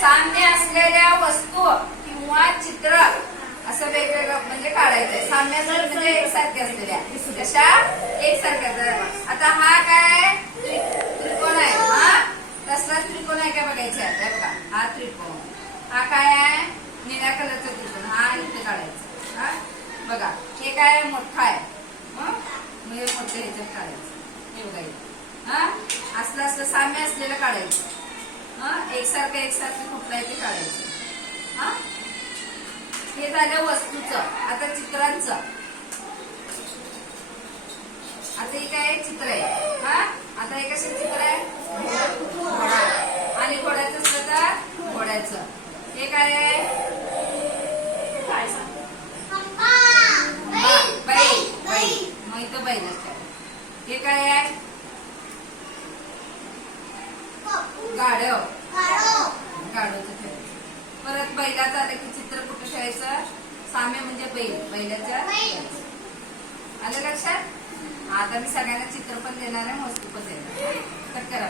साम्य असलेल्या वस्तू किंवा चित्र असं वेगवेगळं म्हणजे काढायचंय साम्य म्हणजे एकसारखे असलेल्या. कशा? एकसारख्या जर- आता हा काय? त्रि- त्रिकोण आहे. हा? कसला त्रिकोण आहे काय बघायचं आहे? हे बघा. हा त्रिकोण. हा काय आहे? निळ्या कलरचा त्रिकोण. हा इथे काढायचा हा? बघा. हे काय मोठा आहे? मग मोठं ह्याच्यात काढायचं. हे बघा इथे. हा? असलं असलं साम्य असलेलं काढायचं. हा एकसारखं एकसारखं कुठलं आहे ते काढायचं. हा? हे झालं वस्तूचं आता चित्रांचं. आता हे काय चित्र आहे? हा? आता हे कसं चित्र आहे? घोडा आणि घोड्याचं असलं तर घोड्याचं. हे काय आहे? बैल बैल. बैलच काय हे काय आहे? गाढव. गाढवचं ठेवायचं परत बैलाचं आलं की चित्र कुठं ठेवायचं? साम्य म्हणजे बैल. बैलाच्या. आलं लक्षात? आता मी सगळ्यांना चित्र पण देणार आहे वस्तू पण देणार. तर करा.